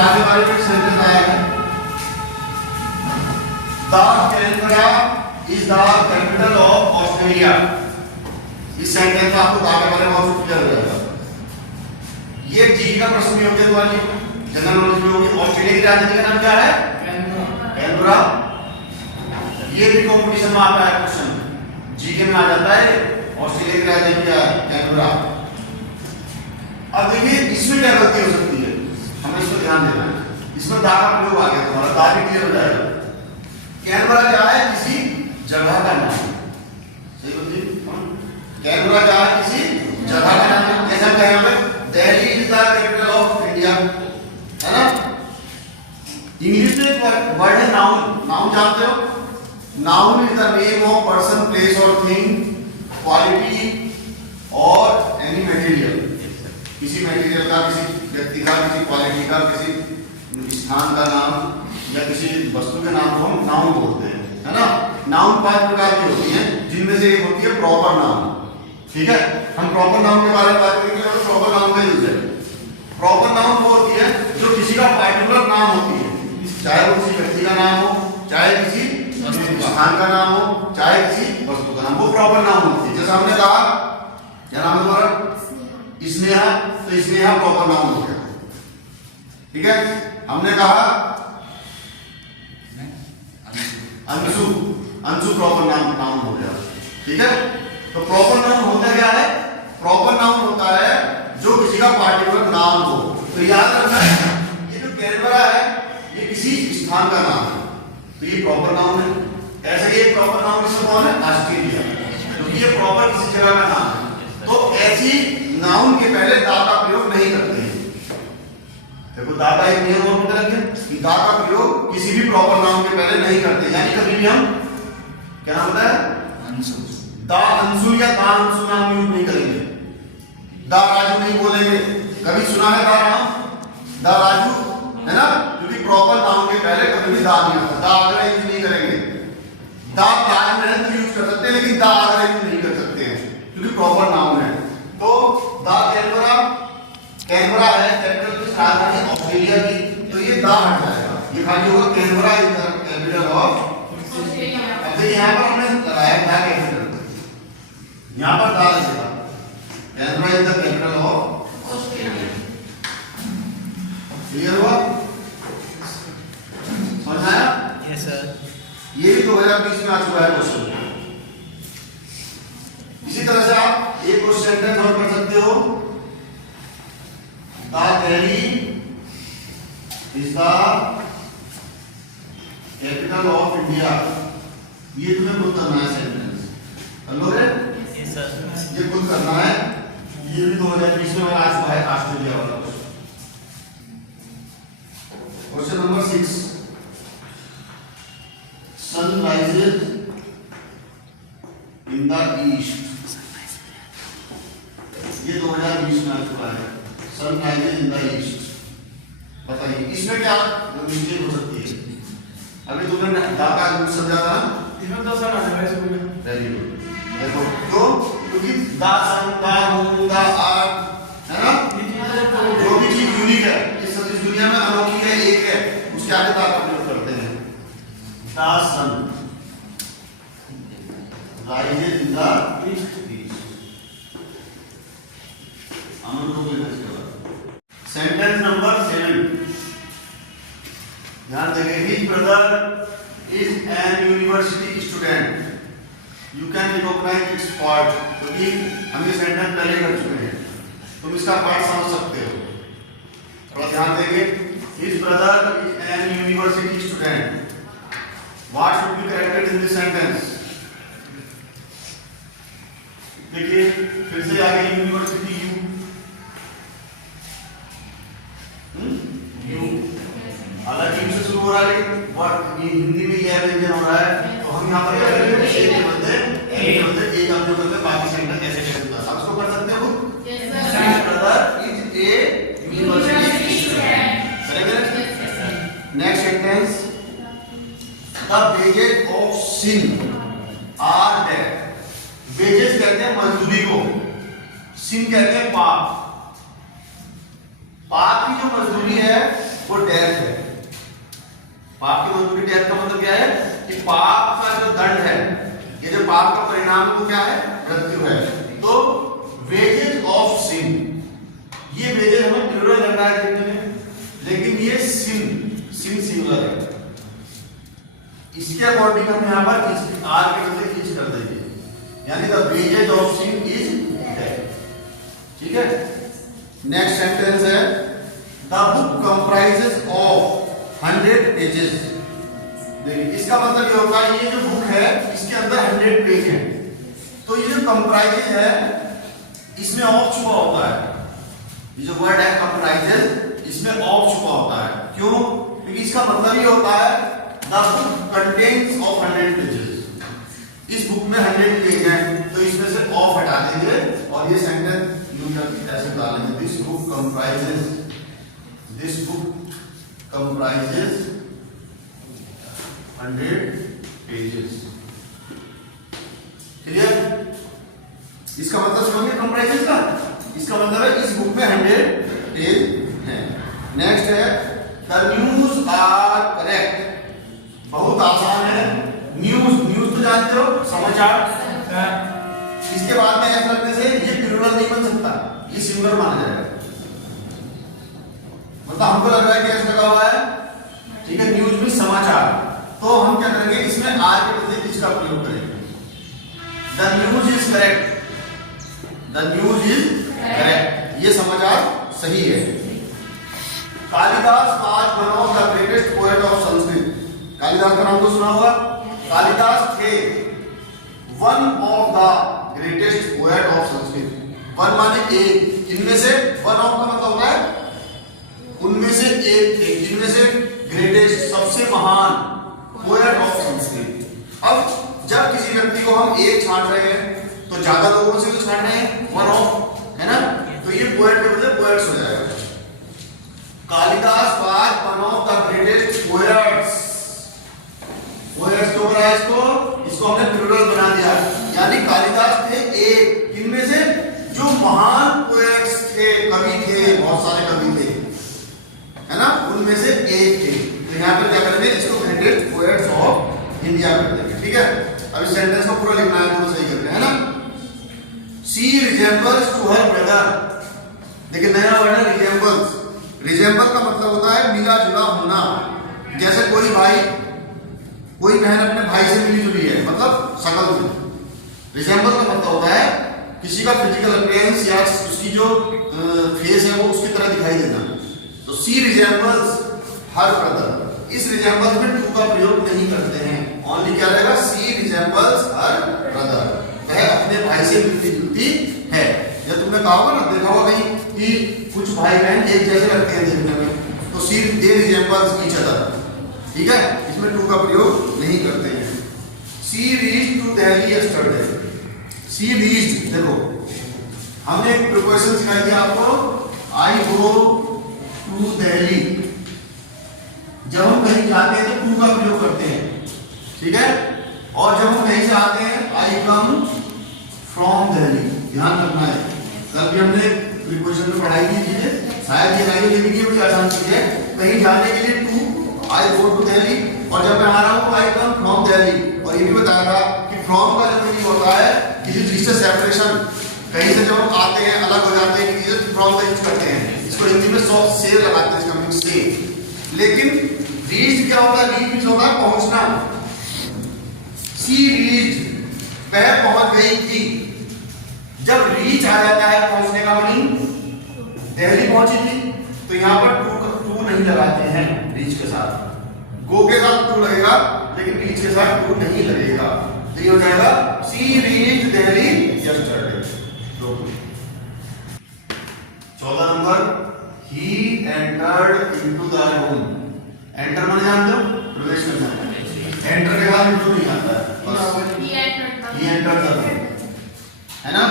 दा के बारे में सेंटेंस आया है, the Canberra is the capital of Australia. इस सेंटेंस में आपको दा के बारे में और क्लियर हो जाएगा। ये जी का प्रश्न भी हो गया तुम्हारी जनरल नॉलेज में होगी। ऑस्ट्रेलिया की राजधानी का नाम क्या है? कैनबरा। ये भी कंपटीशन में आता है क्वेश्चन, जीके में आ जाता है ऑस्ट्रेलिया की राजधानी क्या है? कैनबरा। अब देखिए इसमें क्या गलती हो सकती है, हमें इसको ध्यान देना है। इसमें दा का प्रयोग आ गया तुम्हारा, दा भी क्लियर हो जाएगा। कैनबरा क्या है? किसी जगह का नाम। सही बोलती है? कैनबरा क्या है? किसी जगह का नाम। जैसे हम कहें हमें Delhi is the capital of India, है ना? इंग्लिश में एक वर्ड है नाउन। नाउन जानते हो? Noun is the name of person, place और थिंग, क्वालिटी और एनी मटेरियल। किसी मटेरियल का, किसी व्यक्ति का, किसी क्वालिटी का, किसी स्थान का नाम या किसी वस्तु के नाम को हम नाउन बोलते हैं, है ना? नाउन 5 प्रकार की होती हैं, जिनमें से एक होती है प्रॉपर नाउन। ठीक है, हम प्रॉपर नाउन के बारे में बात करेंगे और प्रॉपर नाउन का यूज है। प्रॉपर नाउन वो होती है जो किसी का पार्टिकुलर नाम होती है, चाहे वो किसी व्यक्ति का नाम हो, चाहे किसी स्थान का नाम हो, चाहे किसी वस्तु का नाम, वो प्रॉपर नाउन होती है। जैसे हमने कहा क्या नाम है तुम्हारा? स्नेहा, तो स्नेहा प्रॉपर नाउन हो गया। ठीक है, हमने कहा अंशु, अंशु प्रॉपर नाउन हो गया। ठीक है, तो प्रॉपर नाउन होता क्या है? प्रॉपर नाउन होता है जो किसी का पार्टिकुलर नाम हो। तो याद रखना है ये जो कैनबरा है ये किसी स्थान का नाम है, तो ये प्रॉपर नाउन है। ऐसे ही प्रॉपर नाउन किसका कौन है? ऑस्ट्रेलिया, क्योंकि ये प्रॉपर किसी जगह का नाम है। तो ऐसी नाउन के पहले दा का प्रयोग नहीं करते हैं। देखो दा का एक नियम और पता रखें कि दा का प्रयोग किसी भी प्रॉपर नाउन के पहले नहीं करते, यानी कभी भी हम क्या नाम होता है? अंशु। दा अंशु या दा अंशु नाम यूज नहीं करेंगे। दा राजू नहीं बोलेंगे। कभी सुना है दा नाम? दा राजू, है ना? क्योंकि प्रॉपर नाउन के पहले कभी भी दा नहीं आता। दा अगर यूज नहीं करेंगे। दा बाद में तो यूज कर सकते हैं, लेकिन दा अगर यूज नहीं कर सकते हैं क्योंकि प्रॉपर नाउन है। तो दा कैनबरा, कैनबरा है कैपिटल की राजधानी ऑस्ट्रेलिया की, तो ये दा हट जाएगा, ये खाली होगा Canberra is the capital of Australia. अब देखिए यहां पर हमने लगाया दा कैपिटल, यहां पर दा लिखा, Canberra is the capital of Australia. Clear हुआ? समझ आया? Yes sir. ये भी 2020 में आ चुका है क्वेश्चन। इसी तरह से आप एक और सेंटेंस और कर सकते हो, the Delhi is the capital of India. ये तुम्हें खुद करना है सेंटेंस, कर लोगे? Yes sir. ये खुद करना है। ये भी 2020 में आ चुका है ऑस्ट्रेलिया वाला question number 6। Sun rises in the east, ये 2020 में आ चुका है। Sun rises in the east, बताइए इसमें क्या मिस्टेक हो सकती है? अभी तुमने दा का यूज समझा था ना? इसमें तो सर आ जाएगा इसमें। Very good. देखो तो क्योंकि दा सन, दा मून, दा आर्ट, है ना? जो भी चीज यूनिक है इस दुनिया में, अनोखी है, एक है, उसके आगे दा का प्रयोग करते हैं। The sun rises in the east. Sentence number 7, ध्यान देंगे। His brother is an university student, you can recognise its part, क्योंकि हम ये सेंटेंस पहले कर चुके हैं, तुम इसका पार्ट समझ सकते हो। थोड़ा ध्यान देंगे। His brother is an university student, what should be corrected in this sentence? देखिए फिर से आगे यूनिवर्सिटी यू, हालांकि यू से शुरू हो रहा है, वर्ड ये हिंदी में यह व्यंजन हो रहा है, तो हम यहाँ पर क्या करेंगे? ए के बदले एक हम जो करते हैं, बाकी सेंटेंस ऐसे कैसे आप इसको कर सकते हो? Yes sir. Brother is a university student. Correct? Next sentence, the wages of sin are dead. Wages कहते हैं मजदूरी को, सिन कहते हैं पाप। पाप की जो मजदूरी है वो डेथ है। पाप की मजबूरी डेथ का मतलब क्या है कि पाप का जो दंड है, ये जो पाप का परिणाम वो क्या है, मृत्यु है। तो वेजेस ऑफ सिन, ये वेजेस हमें प्लूरल लग रहा है देखने में, लेकिन ये सिन सिंगुलर है। इसके अकॉर्डिंग हम यहाँ पर आर के बदले इज कर देंगे, यानी the wages of sin is death. ठीक है। नेक्स्ट सेंटेंस है the book comprises of 100 pages. देखिए इसका मतलब ये होता है ये जो बुक है इसके अंदर 100 पेज हैं, तो ये जो कंप्राइजेस है इसमें ऑफ छुपा होता है। ये जो वर्ड है कंप्राइजेस, इसमें ऑफ छुपा होता है। क्यों? क्योंकि इसका मतलब ये होता है the book contains of 100 pages. इस बुक में 100 पेज हैं, तो इसमें से ऑफ हटा देंगे और ये सेंटेंस यूज करके ऐसे डालेंगे, this book comprises 100 pages। Clear? इसका मतलब समझिए कंप्राइजेस का, इसका मतलब है इस बुक में 100 पेज हैं। नेक्स्ट है द न्यूज आर करेक्ट। बहुत आसान है। न्यूज तो जानते हो, समाचार। इसके बाद में ऐसा लगने से ये प्लूरल नहीं बन सकता, ये सिंगुलर माना जाएगा। मतलब हमको लग रहा है कि ऐसा लगा हुआ है, ठीक है, न्यूज में समाचार, तो हम क्या करेंगे इसमें आर के बदले किसका प्रयोग करेंगे। The news is correct, the news is correct, ये समाचार सही है। Kalidas was one of the greatest poet of Sanskrit. Kalidas का नाम तो सुना होगा। कालिदास थे one of the greatest poet of Sanskrit. One माने एक, इनमें से, वन ऑफ का मतलब होता है उनमें से एक थे, जिनमें से ग्रेटेस्ट सबसे महान पोएट ऑफ संस्कृत। अब जब किसी व्यक्ति को हम एक छांट रहे हैं तो ज्यादा लोगों से तो छांट रहे हैं, वन ऑफ, है ना, तो ये पोएट के बदले पोएट्स हो जाएगा। Kalidas was one of the greatest poets. Poets तो बोला इसको हमने प्लूरल बना दिया, यानी कालिदास थे एक, इनमें से जो महान पोएट्स थे, कवि थे, बहुत सारे कवि थे, है ना, उनमें से एक थे। तो यहाँ पर क्या करेंगे, इसको ग्रेटेस्ट पोएट्स ऑफ इंडिया कर देंगे। ठीक है। अब इस सेंटेंस को पूरा लिखना है, तो सही करते हैं ना। She resembles to her brother. देखिए नया वर्ड है रिजेंबल्स। रिजेंबल का मतलब होता है मिला जुला होना। जैसे कोई भाई, कोई बहन अपने भाई से मिली जुली है, मतलब शकल में। रिजेंबल का मतलब होता है किसी का फिजिकल अपीयरेंस या उसकी जो फेस है वो उसकी तरह दिखाई देना। तो सी रिजेंबल्स हर ब्रदर। इस रिजेंबल्स में टू का प्रयोग नहीं करते हैं, ओनली क्या रहेगा, सी रिजेंबल्स हर ब्रदर। वह अपने भाई से मिलती जुलती है। या तुमने कहा होगा ना, देखा होगा कहीं कि कुछ भाई बहन एक जैसे लगते हैं देखने में, तो see they resembles each other. ठीक है, इसमें टू का प्रयोग नहीं करते हैं। She reached to Delhi yesterday. She reached, देखो हमने एक प्रिपोजिशन सिखाई थी आपको, आई गो टू दिल्ली। जब हम कहीं जाते हैं तो टू का प्रयोग करते हैं, ठीक है। और जब हम कहीं से आते हैं, आई कम फ्रॉम दिल्ली। ध्यान रखना है, कल भी हमने प्रिपोजिशन में पढ़ाई की चीजें, शायद ये नहीं, लेकिन ये कुछ आसान चीज है। कहीं जाने के लिए to, I go to Delhi, और जब मैं आ रहा हूँ आई कम फ्रॉम दिल्ली। और ये भी बताया था कि फ्रॉम का जो मीनिंग होता है किसी चीज से सेपरेशन, कहीं से जब हम आते हैं अलग हो जाते हैं, किसी से फ्रॉम का यूज करते हैं। इसको हिंदी में से लगाते हैं, इसका मीनिंग से। लेकिन रीच्ड क्या होता है, रीच होता है पहुंचना। सी रीच्ड, वह पहुंच गई थी। जब रीच आ जाता है पहुंचने का मीनिंग, दिल्ली पहुंची थी, तो यहाँ पर टू नहीं लगाते हैं रीच के साथ। गो के साथ टू लगेगा, लेकिन रीच के साथ टू नहीं लगेगा। तो ये हो जाएगा she reached Delhi yesterday. 14 number, he entered into the room। Enter माने जानते हो, प्रवेश करना है। एंटर के बाद इंटू नहीं आता है, बस he entered the room, है ना।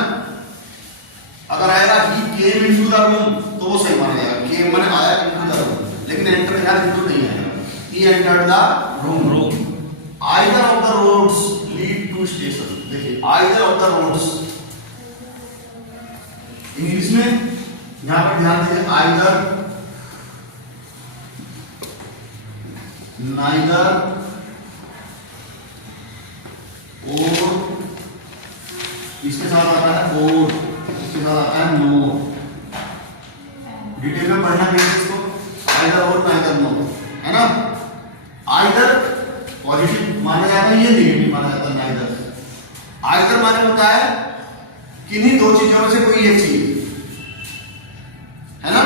अगर आएगा he came into the room तो वो सही माना जाएगा, came माने आया into the room, लेकिन एंटर के बाद इंटू नहीं आएगा। he entered the room। either of the roads lead to station। देखिए either of the roads, English में यहां पर ध्यान दीजिए, either नाइदर और, इसके साथ आता है और, इसके साथ आता है नो। डिटेल में पढ़ना है इसको, आइदर और नाइदर नो, है ना। आइदर पॉजिटिव माना जाता है, ये नेगेटिव माना जाता है नाइदर। आइदर माने होता है किन्हीं दो चीजों में से कोई एक चीज, है ना,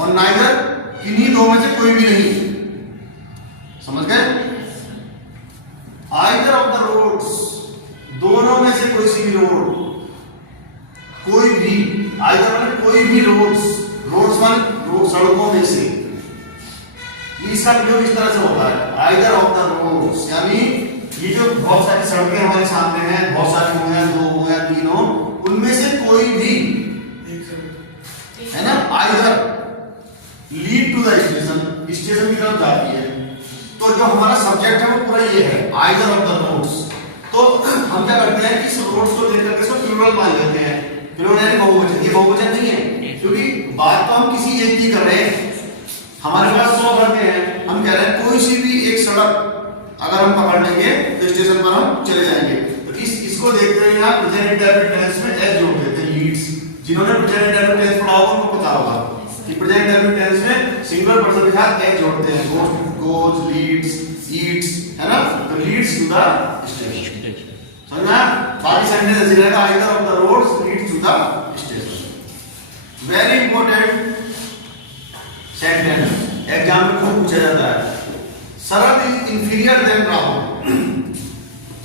और नाइदर किन्हीं दो में से कोई भी नहीं। समझ गए? आइदर ऑफ द रोड्स, दोनों में से कोई सी भी रोड, कोई भी, आइदर माने कोई भी रोड्स, रोड्स माने रोड, सड़कों में से। इसका प्रयोग इस तरह से होता है, आइदर ऑफ द रोड्स, यानी ये जो बहुत सारी सड़कें हमारे सामने हैं, बहुत सारी हो या दो हो या तीन हो, उनमें से कोई भी, है ना, either lead to the station, station की तरफ जाती है। तो जो हमारा सब्जेक्ट है वो पूरा ये है, आइदर ऑफ द रोड्स। तो हम क्या करते हैं कि इस रोड्स को लेकर के इसको प्लूरल मान लेते हैं। प्लूरल यानी बहुवचन, ये बहुवचन नहीं है, क्योंकि बात तो हम किसी एक की कर रहे हैं। हमारे पास 100 सड़कें हैं, हम कह रहे हैं कोई सी भी एक सड़क अगर हम पकड़ लेंगे तो स्टेशन पर हम चले जाएंगे। तो इसको देखते हुए यहाँ प्रेजेंट इंडेफिनिट टेंस में एस जोड़ देते हैं, लीड्स। जिन्होंने प्रेजेंट इंडेफिनिट टेंस पढ़ा होगा उनको पता होगा कि प्रेजेंट इंडेफिनिट टेंस में सिंगल पर्सन के साथ एस जोड़ते हैं, गोज, लीड्स, ईट्स, है ना। तो लीड्स टू द स्टेशन, समझना। बाकी सेंटेंस ऐसे रहेगा, either of the roads leads to the station. Very important sentence, exam में खूब पूछा जाता है। Sharad is inferior than Rahul,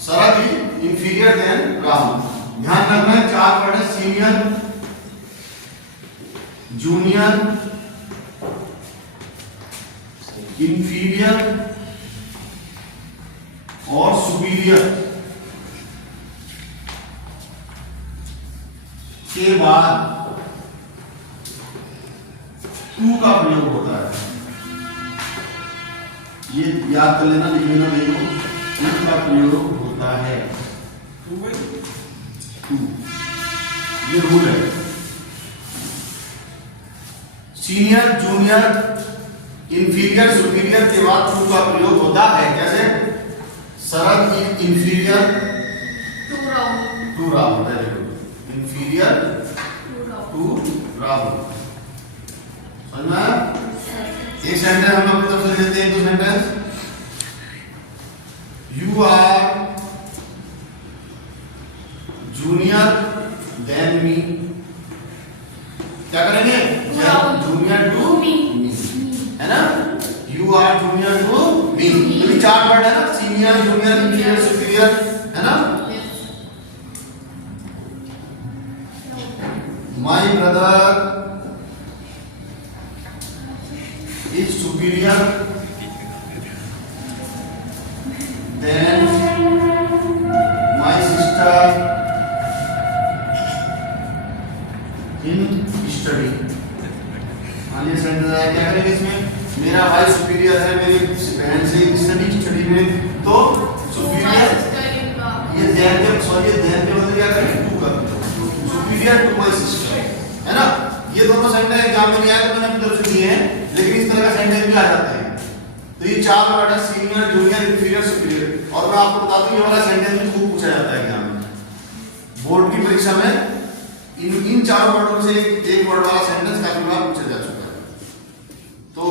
Sharad is inferior than Rahul. ध्यान रखना है, 4 वर्ड है, सीनियर, जूनियर, इंफीरियर और सुपीरियर के बाद टू का प्रयोग होता है। ये याद कर लेना, लिख लेना, नहीं हो, टू का प्रयोग होता है। टू, ये रूल है। सीनियर, जूनियर, इंफीरियर, सुपीरियर के बाद टू का प्रयोग होता है। कैसे? Sharad is inferior to Rahul, very good, inferior to Rahul. समझ में आया? एक सेंटेंस हम अपनी तरफ से लेते हैं, दो sentence. You are junior than me, क्या करेंगे? जूनियर टू मी, है ना। You are junior to me, ये 4 वर्ड है ना, सीनियर, जूनियर, इंफीरियर, सुपीरियर, है ना। My brother is superior than my sister in study। आगे सेंटेंस आया, क्या करेंगे इसमें? मेरा भाई सुपीरियर है मेरी बहन से स्टडी में, तो सुपीरियर, ये देन के, सॉरी, देन के बदले क्या करेंगे? टू कर, सुपीरियर टू माय सिस्टर, है ना। ये दोनों सेंटेंस एग्जाम में नहीं आए तो मैंने अपनी तरफ से दिए हैं, लेकिन इस तरह का सेंटेंस भी आ जाते हैं। तो ये 4 वर्ड है, सीनियर, जूनियर, इंफीरियर, सुपीरियर। और मैं आपको बता दूं, ये वाला सेंटेंस भी खूब पूछा जाता है एग्जाम में, बोर्ड की परीक्षा में। इन 4 वर्डों से एक वर्ड वाला सेंटेंस काफी बार पूछा जा चुका है। तो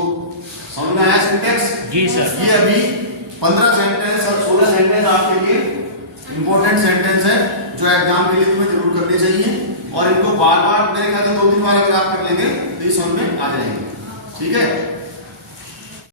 समझ में आया सिंटैक्स? जी सर। ये अभी 15 सेंटेंस और 16 सेंटेंस आपके लिए इंपॉर्टेंट सेंटेंस है, जो एग्जाम के लिए तुम्हें जरूर करने चाहिए। और इनको बार बार, मेरे ख्याल से 2-3 बार अगर आप कर लेंगे तो ये समझ में आ जाएंगे, ठीक है।